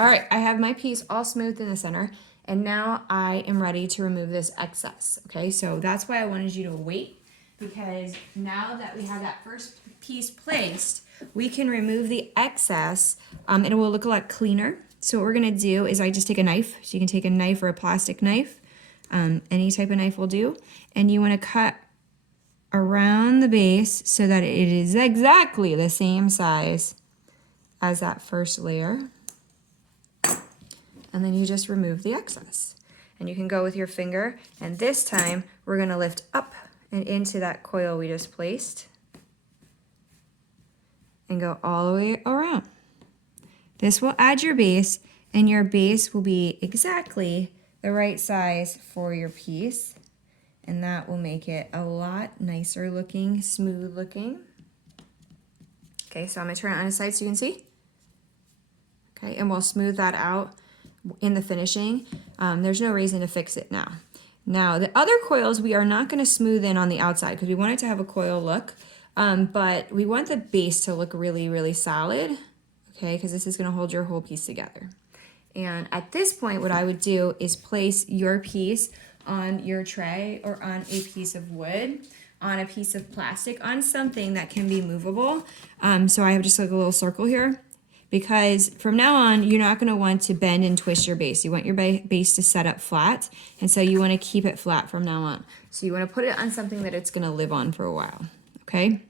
All right, I have my piece all smooth in the center, and now I am ready to remove this excess, okay? So that's why I wanted you to wait, because now that we have that first piece placed, we can remove the excess, and it will look a lot cleaner. So what we're gonna do is I just take a knife, so you can take a knife or a plastic knife, any type of knife will do, and you wanna cut around the base so that it is exactly the same size as that first layer. And then you just remove the excess. And you can go with your finger, and this time we're gonna lift up and into that coil we just placed and go all the way around. This will add your base, and your base will be exactly the right size for your piece, and that will make it a lot nicer looking, smooth looking. Okay, so I'm gonna turn it on its side so you can see. Okay, and we'll smooth that out in the finishing. There's no reason to fix it now. Now, the other coils we are not gonna smooth in on the outside because we want it to have a coil look, but we want the base to look really, really solid, okay, because this is gonna hold your whole piece together. And at this point, what I would do is place your piece on your tray or on a piece of wood, on a piece of plastic, on something that can be movable. So I have just like a little circle here, because from now on, you're not gonna want to bend and twist your base. You want your base to set up flat, and so you wanna keep it flat from now on. So you wanna put it on something that it's gonna live on for a while, okay?